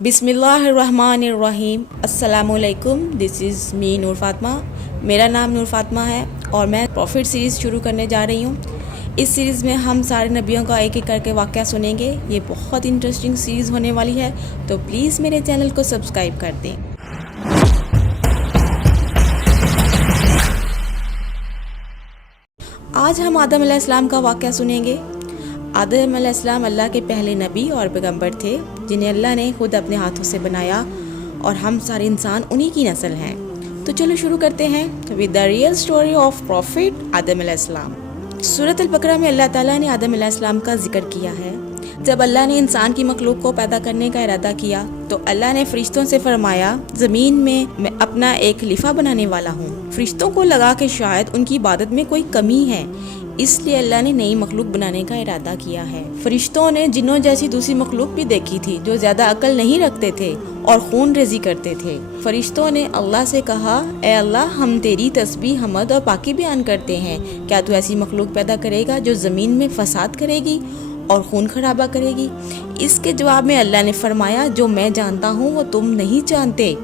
بسم اللہ الرحمن الرحیم۔ السلام علیکم، دس از می نور فاطمہ۔ میرا نام نور فاطمہ ہے اور میں پروفٹ سیریز شروع کرنے جا رہی ہوں۔ اس سیریز میں ہم سارے نبیوں کا ایک ایک کر کے واقعہ سنیں گے۔ یہ بہت انٹرسٹنگ سیریز ہونے والی ہے، تو پلیز میرے چینل کو سبسکرائب کر دیں۔ آج ہم آدم علیہ السلام کا واقعہ سنیں گے۔ آدم علیہ السلام اللہ کے پہلے نبی اور پیغمبر تھے، جنہیں اللہ نے خود اپنے ہاتھوں سے بنایا، اور ہم سارے انسان انہی کی نسل ہیں۔ تو چلو شروع کرتے ہیں with the real story of Prophet آدم علیہ السلام۔ سورۃ البقرہ میں اللہ تعالیٰ نے آدم علیہ السلام کا ذکر کیا ہے۔ جب اللہ نے انسان کی مخلوق کو پیدا کرنے کا ارادہ کیا تو اللہ نے فرشتوں سے فرمایا، زمین میں میں اپنا ایک خلیفہ بنانے والا ہوں۔ فرشتوں کو لگا کہ شاید ان کی عبادت میں کوئی کمی ہے، اس لیے اللہ نے نئی مخلوق بنانے کا ارادہ کیا ہے۔ فرشتوں نے جنوں جیسی دوسری مخلوق بھی دیکھی تھی جو زیادہ عقل نہیں رکھتے تھے اور خون ریزی کرتے تھے۔ فرشتوں نے اللہ سے کہا، اے اللہ، ہم تیری تسبیح، حمد اور پاکی بیان کرتے ہیں، کیا تو ایسی مخلوق پیدا کرے گا جو زمین میں فساد کرے گی اور خون خرابہ کرے گی؟ اس کے جواب میں اللہ نے فرمایا، جو میں جانتا ہوں وہ تم نہیں جانتے۔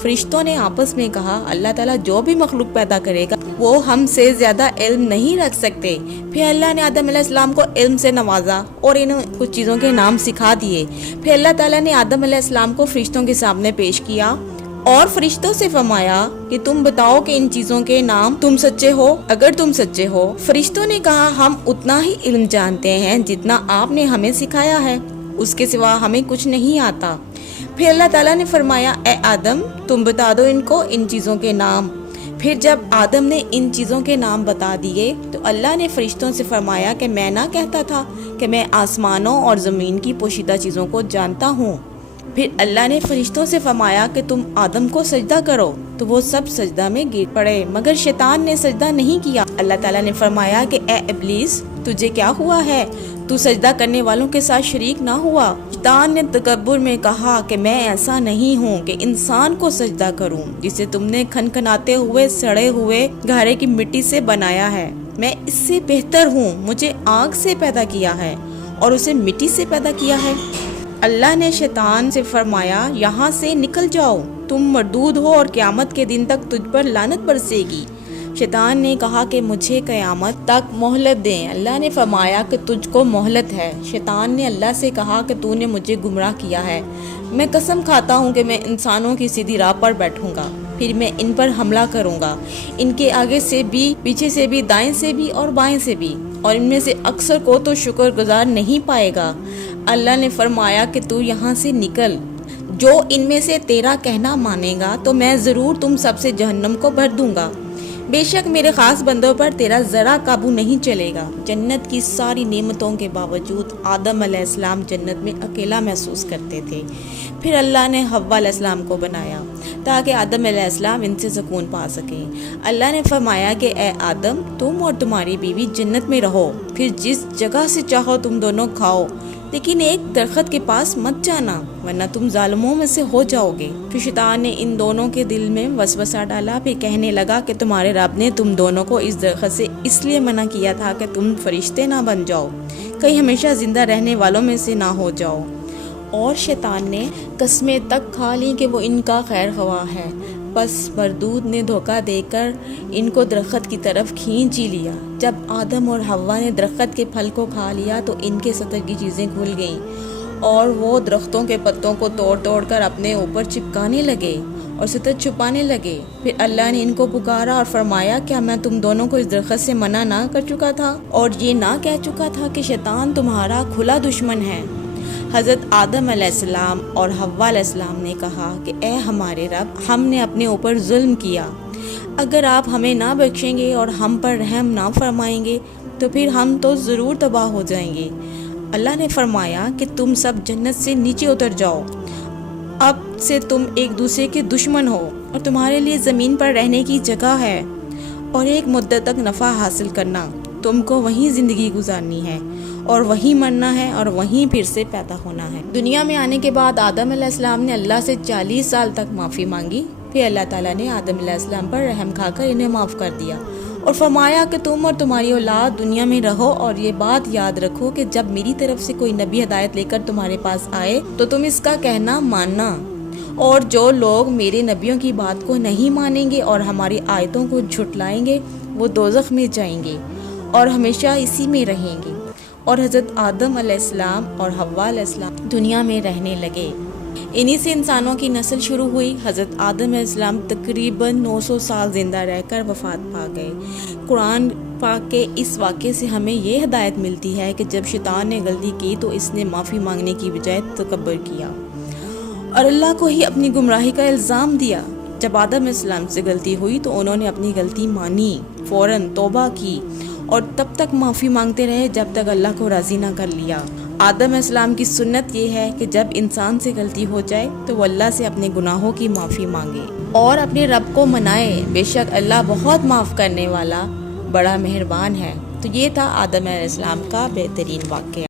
فرشتوں نے آپس میں کہا، اللہ تعالیٰ جو بھی مخلوق پیدا کرے گا وہ ہم سے زیادہ علم نہیں رکھ سکتے۔ پھر اللہ نے آدم علیہ السلام کو علم سے نوازا اور انہیں کچھ چیزوں کے نام سکھا دیے۔ پھر اللہ تعالیٰ نے آدم علیہ السلام کو فرشتوں کے سامنے پیش کیا اور فرشتوں سے فرمایا کہ تم بتاؤ کہ ان چیزوں کے نام تم سچے ہو، اگر تم سچے ہو۔ فرشتوں نے کہا، ہم اتنا ہی علم جانتے ہیں جتنا آپ نے ہمیں سکھایا ہے، اس کے سوا ہمیں کچھ نہیں آتا۔ پھر اللہ تعالیٰ نے فرمایا، اے آدم، تم بتا دو ان کو ان چیزوں کے نام۔ پھر جب آدم نے ان چیزوں کے نام بتا دیے تو اللہ نے فرشتوں سے فرمایا کہ میں نہ کہتا تھا کہ میں آسمانوں اور زمین کی پوشیدہ چیزوں کو جانتا ہوں۔ پھر اللہ نے فرشتوں سے فرمایا کہ تم آدم کو سجدہ کرو، تو وہ سب سجدہ میں گر پڑے مگر شیطان نے سجدہ نہیں کیا۔ اللہ تعالیٰ نے فرمایا کہ اے ابلیس، تجھے کیا ہوا ہے؟ تو سجدہ کرنے والوں کے ساتھ شریک نہ ہوا۔ شیطان نے تکبر میں کہا کہ میں ایسا نہیں ہوں کہ انسان کو سجدہ کروں جسے تم نے کھنکھناتے ہوئے سڑے ہوئے گھڑے کی مٹی سے بنایا ہے۔ میں اس سے بہتر ہوں، مجھے آگ سے پیدا کیا ہے اور اسے مٹی سے پیدا کیا ہے۔ اللہ نے شیطان سے فرمایا، یہاں سے نکل جاؤ، تم مردود ہو اور قیامت کے دن تک تجھ پر لعنت برسے گی۔ شیطان نے کہا کہ مجھے قیامت تک مہلت دیں۔ اللہ نے فرمایا کہ تجھ کو مہلت ہے۔ شیطان نے اللہ سے کہا کہ تو نے مجھے گمراہ کیا ہے، میں قسم کھاتا ہوں کہ میں انسانوں کی سیدھی راہ پر بیٹھوں گا، پھر میں ان پر حملہ کروں گا، ان کے آگے سے بھی، پیچھے سے بھی، دائیں سے بھی اور بائیں سے بھی، اور ان میں سے اکثر کو تو شکر گزار نہیں پائے گا۔ اللہ نے فرمایا کہ تو یہاں سے نکل، جو ان میں سے تیرا کہنا مانے گا تو میں ضرور تم سب سے جہنم کو بھر دوں گا۔ بے شک میرے خاص بندوں پر تیرا ذرا قابو نہیں چلے گا۔ جنت کی ساری نعمتوں کے باوجود آدم علیہ السلام جنت میں اکیلا محسوس کرتے تھے۔ پھر اللہ نے حوا علیہ السلام کو بنایا تاکہ آدم علیہ السلام ان سے سکون پا سکیں۔ اللہ نے فرمایا کہ اے آدم، تم اور تمہاری بیوی جنت میں رہو، پھر جس جگہ سے چاہو تم دونوں کھاؤ، لیکن ایک درخت کے پاس مت جانا ورنہ تم ظالموں میں سے ہو جاؤ گے۔ پھر شیطان نے ان دونوں کے دل میں وسوسہ ڈالا، پھر کہنے لگا کہ تمہارے رب نے تم دونوں کو اس درخت سے اس لیے منع کیا تھا کہ تم فرشتے نہ بن جاؤ، کہیں ہمیشہ زندہ رہنے والوں میں سے نہ ہو جاؤ۔ اور شیطان نے قسمیں تک کھا لی کہ وہ ان کا خیر خواہ ہے، بس مردود نے دھوکہ دے کر ان کو درخت کی طرف کھینچ ہی لیا۔ جب آدم اور حوا نے درخت کے پھل کو کھا لیا تو ان کے سطر کی چیزیں کھل گئیں اور وہ درختوں کے پتوں کو توڑ توڑ کر اپنے اوپر چپکانے لگے اور سطر چھپانے لگے۔ پھر اللہ نے ان کو پکارا اور فرمایا، کیا میں تم دونوں کو اس درخت سے منع نہ کر چکا تھا اور یہ نہ کہہ چکا تھا کہ شیطان تمہارا کھلا دشمن ہے؟ حضرت آدم علیہ السلام اور حوا علیہ السلام نے کہا کہ اے ہمارے رب، ہم نے اپنے اوپر ظلم کیا، اگر آپ ہمیں نہ بخشیں گے اور ہم پر رحم نہ فرمائیں گے تو پھر ہم تو ضرور تباہ ہو جائیں گے۔ اللہ نے فرمایا کہ تم سب جنت سے نیچے اتر جاؤ، اب سے تم ایک دوسرے کے دشمن ہو اور تمہارے لیے زمین پر رہنے کی جگہ ہے اور ایک مدت تک نفع حاصل کرنا، تم کو وہیں زندگی گزارنی ہے اور وہیں مرنا ہے اور وہیں پھر سے پیدا ہونا ہے۔ دنیا میں آنے کے بعد آدم علیہ السلام نے اللہ سے 40 سال تک معافی مانگی، پھر اللہ تعالیٰ نے آدم علیہ السلام پر رحم کھا کر انہیں معاف کر دیا اور فرمایا کہ تم اور تمہاری اولاد دنیا میں رہو، اور یہ بات یاد رکھو کہ جب میری طرف سے کوئی نبی ہدایت لے کر تمہارے پاس آئے تو تم اس کا کہنا ماننا، اور جو لوگ میرے نبیوں کی بات کو نہیں مانیں گے اور ہماری آیتوں کو جھٹلائیں گے وہ دوزخ میں جائیں گے اور ہمیشہ اسی میں رہیں گے۔ اور حضرت آدم علیہ السلام اور حوا علیہ السلام دنیا میں رہنے لگے، انہی سے انسانوں کی نسل شروع ہوئی۔ حضرت آدم علیہ السلام تقریباً 900 سال زندہ رہ کر وفات پا گئے۔ قرآن پاک کے اس واقعے سے ہمیں یہ ہدایت ملتی ہے کہ جب شیطان نے غلطی کی تو اس نے معافی مانگنے کی بجائے تکبر کیا اور اللہ کو ہی اپنی گمراہی کا الزام دیا۔ جب آدم علیہ السلام سے غلطی ہوئی تو انہوں نے اپنی غلطی مانی، فوراً توبہ کی اور تب تک معافی مانگتے رہے جب تک اللہ کو راضی نہ کر لیا۔ آدم علیہ السلام کی سنت یہ ہے کہ جب انسان سے غلطی ہو جائے تو وہ اللہ سے اپنے گناہوں کی معافی مانگے اور اپنے رب کو منائے، بے شک اللہ بہت معاف کرنے والا بڑا مہربان ہے۔ تو یہ تھا آدم علیہ السلام کا بہترین واقعہ۔